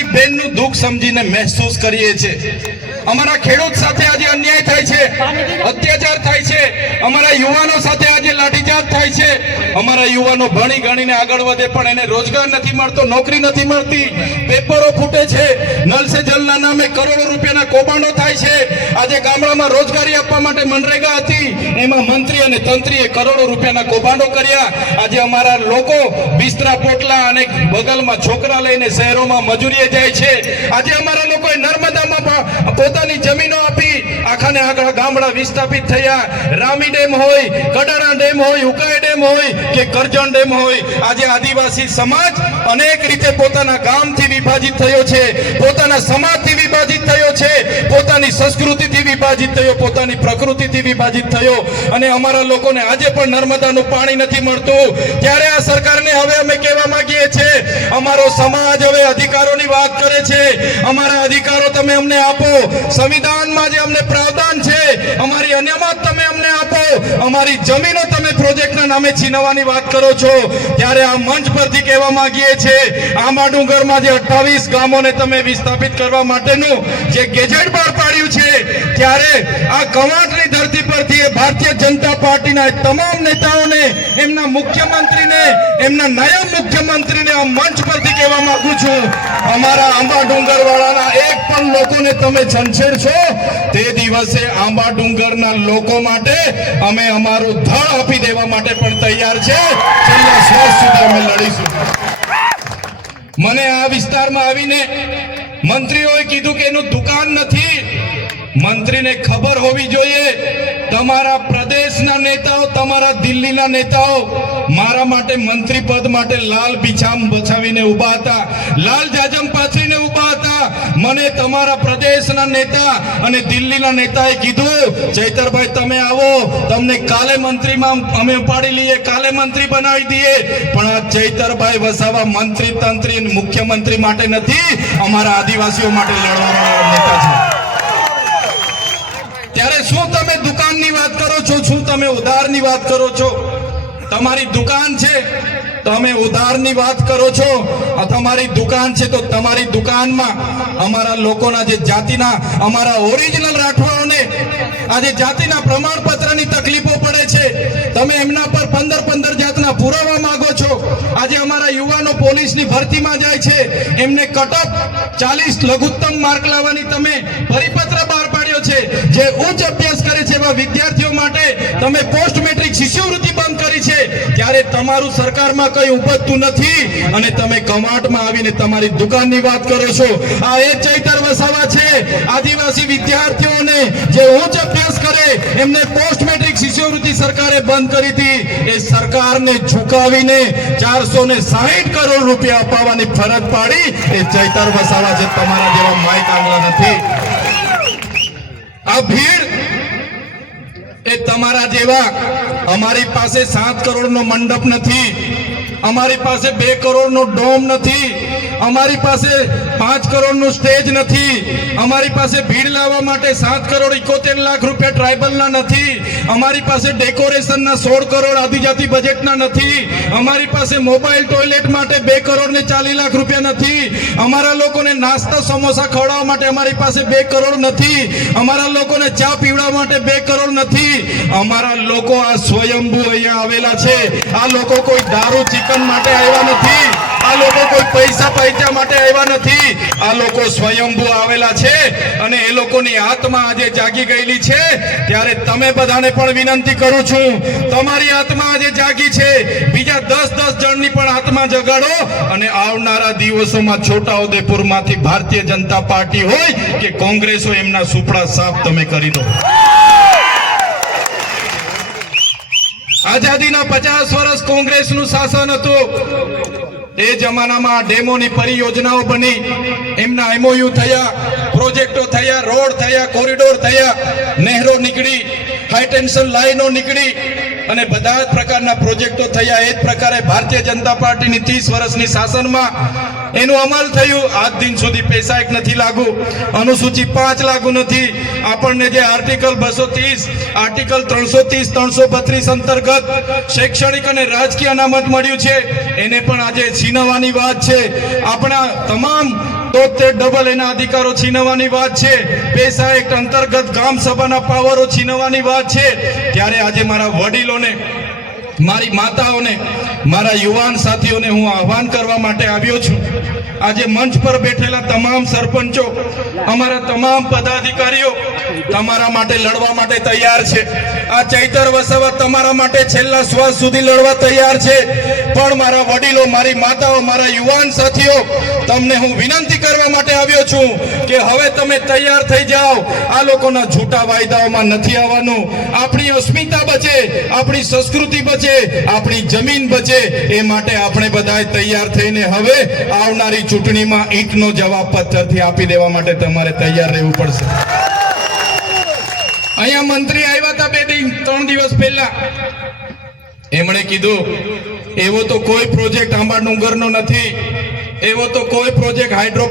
અમારી બહેનનું દુઃખ સમજીને મહેસૂસ કરીએ છીએ. અમારા ખેડૂત સાથે આજે અન્યાય થાય છે અત્યાચાર થાય છે. અમારા યુવાનો સાથે આજે લાઠીચાર્જ થાય છે. અમારા યુવાનો ભણી ગણીને આગળ વધે પણ એને રોજગાર નથી મળતો, નોકરી નથી મળતી. પેપરો ફૂટે છે. નલ સે જલના નામે કરોડો રૂપિયાના કૌભાંડો થાય છે. આજે ગામડામાં રોજગારી આપવા માટે મનરેગા હતી. એમાં મંત્રી અને તંત્રીએ કરોડો રૂપિયાના કૌભાંડો કર્યા. આજે અમારા લોકો બિસ્તરા પોટલા અને બગલમાં છોકરા લઈને શહેરોમાં મજૂરીએ જાય છે. આજે અમારા લોકોએ નર્મદામાં પોતાની જમીનો આપી. આખાને આગળ ગામડા વિસ્થાપિત થયા. રામી ડેમ હોય કડાણા ડેમ હોય, ઉકાઈ ડેમ હોય કે કરજણ ડેમ હોય, આજે આદિવાસી સમાજ અનેક રીતે પોતાના ગામથી વિભાજિત થયો છે, પોતાના સમાજથી વિભાજિત થયો છે, પોતાની સંસ્કૃતિથી વિભાજિત થયો, પોતાની પ્રકૃતિથી વિભાજિત થયો. અને અમારા લોકોને આજે પણ નર્મદાનું પાણી નથી મળતું. ત્યારે આ સરકારને હવે અમે કહેવા માંગીએ છીએ, અમારો સમાજ હવે અધિકારોની વાત કરે છે. અમારા અધિકારો તમે અમને આપો. સંવિધાનમાં જે અમને પ્રાવધાન છે, અમારી અનામત અમારી જમીનો તમે પ્રોજેક્ટના નામે છીનવવાની વાત કરો છો. ત્યારે આ મંચ પરથી કહેવા માંગીએ છીએ આંબા ડુંગરમાં જે અઠ્ઠાવીસ ગામોને તમે વિસ્થાપિત કરવા માટેનું જે ગેજેટ બહાર પાડ્યું છે, ત્યારે આ કવાંટની ધરતી પરથી ભારતીય જનતા પાર્ટીના તમામ નેતાઓને, એમના મુખ્યમંત્રીને, એમના નાયબ મુખ્યમંત્રીને આ મંચ પરથી કહેવા માંગુ છું. અમારા આંબા ડુંગર વાળાના પણ લોકોને તમે છંછેડશો તે દિવસે આંબા ડુંગરના લોકો માટે અમે અમારું ધળ આપી દેવા માટે પણ તૈયાર છે. છેલ્લા શ્વાસ સુધી અમે લડીશું. મને આ વિસ્તારમાં આવીને મંત્રીઓએ કીધું કે એનું દુકાન નથી. મંત્રીને ખબર હોવી જોઈએ. તમારા પ્રદેશના નેતાઓ, તમારા દિલ્હીના નેતાઓ મારા માટે મંત્રી પદ માટે લાલ પીછામ બછાવીને ઊભા હતા. લાલ જાજમ પાથરીને ઊભા હતા. મને તમારા પ્રદેશના નેતા અને દિલ્હીના નેતાએ કીધું, ચૈતરભાઈ, તમે આવો, તમને કાલે મંત્રીમાં અમે ઉપાડી લઈએ, કાલે મંત્રી બનાવી દઈએ. પણ આ ચૈતરભાઈ વસાવા મંત્રી તંત્રી મુખ્યમંત્રી માટે નથી, અમારા આદિવાસીઓ માટે લડવાના નેતા છે. ત્યારે શું તમે દુકાનની વાત કરો છો? શું તમે ઉધારની વાત કરો છો? તમારી દુકાન છે? તમે ઉધારની વાત કરો છો, આ તમારી દુકાન છે, તો તમારી દુકાનમાં અમારા લોકોના જે જાતિના, અમારા ઓરિજિનલ રાઠવાઓને આજે જાતિના પ્રમાણપત્રની તકલીફો પડે છે. તમે એમના પર પંદર પંદર જાતના પુરાવા માંગો છો. આજે અમારા યુવાનો પોલીસની ભરતીમાં જાય છે. એમને કટઅપ ચાલીસ લઘુત્તમ માર્ક લાવવાની તમે છે જે ઉચ્ચ અભ્યાસ કરે છે એવા વિદ્યાર્થીઓ માટે તમે પોસ્ટ મેટ્રિક શિષ્યવૃત્તિ બંધ કરી છે, ત્યારે તમારું સરકારમાં કઈ ઉપજતું નથી અને તમે કમાટમાં આવીને તમારી દુકાનની વાત કરો છો. આ એ ચૈતર વસાવા છે. આદિવાસી વિદ્યાર્થીઓને જે ઉચ્ચ અભ્યાસ કરે, એમને પોસ્ટ મેટ્રિક શિષ્યવૃત્તિ સરકારે બંધ કરી હતી. એ સરકારને ઝુકાવીને ચારસો ને સાહીઠ કરોડ રૂપિયા અપાવવાની ફરજ પાડી. એ ચૈતર વસાવા છે, તમારા જેવા માઇક આંગલા નથી. આ ભીડ એ તમારા જેવા અમારી પાસે સાત કરોડનો મંડપ નથી, અમારી પાસે બે કરોડનો ડોમ નથી, અમારી પાસે પાંચ કરોડનું સ્ટેજ નથી. અમારી પાસે ભીડ લાવવા માટે સાત કરોડ ઇકોતેર લાખ રૂપિયા ટ્રાઇબલના નથી. અમારી પાસે ડેકોરેશનના સોળ કરોડ આદિજાતિ બજેટના નથી. અમારી પાસે મોબાઈલ ટોયલેટ માટે બે કરોડ ને ચાલીસ લાખ રૂપિયા નથી. અમારા લોકોને નાસ્તા સમોસા ખવડાવવા માટે અમારી પાસે બે કરોડ નથી. અમારા લોકોને ચા પીવડાવવા માટે બે કરોડ નથી. અમારા લોકો આ સ્વયંભૂ અહીંયા આવેલા છે. આ લોકો કોઈ દારૂ, ચિકન માટે આવ્યા નથી. લોકો કોઈ પૈસા પૈસા માટે આવ્યા નથી. આ લોકો સ્વયંભૂ આવેલા છે અને એ લોકોની આત્મા આજે જાગી ગયેલી છે. ત્યારે તમે બધાને પણ વિનંતી કરું છું, તમારી આત્મા આજે જાગી છે. બીજા દસ દસ જણની પણ આત્મા જગાડો અને આવનારા દિવસોમાં છોટાઉદેપુરમાંથી ભારતીય જનતા પાર્ટી હોય કે કોંગ્રેસ હોય એમના સુપડા સાફ તમે કરી દો. આઝાદીના પચાસ વર્ષ કોંગ્રેસનું શાસન હતું. એ જમાનામાં ડેમોની પરિયોજનાઓ બની. એમના એમઓયુ થયા, પ્રોજેક્ટો થયા, રોડ થયા, કોરિડોર થયા, નહેરો નીકળી હાઈટેન્શન લાઈનો નીકળી અને બધા જ પ્રકારના પ્રોજેક્ટો થયા. એ જ પ્રકારે ભારતીય જનતા પાર્ટીની ત્રીસ વર્ષની શાસનમાં એનું અમલ થયું. આજ દિન સુધી પૈસા એક નથી લાગુ. અનુસૂચિ પાંચ લાગુ નથી. આપણને જે આર્ટિકલ બસો ત્રીસ, આર્ટિકલ ત્રણસો ત્રીસ, ત્રણસો બત્રીસ અંતર્ગત શૈક્ષણિક અને રાજકીય અનામત મળ્યું છે. એને પણ આજે છીનવવાની વાત છે. આપણા તમામ તો તે ડબલ એના અધિકારો છીનવવાની વાત છે. પૈસા એક અંતર્ગત ગ્રામ સભાના પાવરો છીનવવાની વાત છે. ત્યારે આજે મારા વડીલોને, મારી માતાઓને, મારા યુવાન સાથીઓને હું આહવાન કરવા માટે આવ્યો છું. આજે મંચ પર બેઠેલા તમામ સરપંચો, અમારા તમામ પદાધિકારીઓ તમારા માટે લડવા માટે તૈયાર છે. આ ચૈતર વસાવા તમારા માટે છેલ્લા શ્વાસ સુધી લડવા તૈયાર છે. પણ મારા વડીલો, મારી માતાઓ, મારા યુવાન સાથીઓ તમને હું વિનંતી કરવા માટે આવ્યો છું કે હવે તમે તૈયાર થઈ જાઓ. આ લોકોના જૂઠા વાયદાઓમાં નથી આવવાનું. આપણી અસ્મિતા બચે, આપણી સંસ્કૃતિ બચે, આપણી જમીન બચે. એ માટે આપણે બધાએ તૈયાર થઈને હવે આવનારી ચૂંટણીમાં ઈંટનો જવાબ પથ્થરથી આપી દેવા માટે તમારે તૈયાર રહેવું પડશે. અહીંયા મંત્રી આવ્યા હતા બે દિન, ત્રણ દિવસ પહેલા. એમણે કીધું, એવો તો કોઈ પ્રોજેક્ટ આંબા ડુંગરનો નથી. એવો તો કોઈ પ્રોજેક્ટ હાઇડ્રો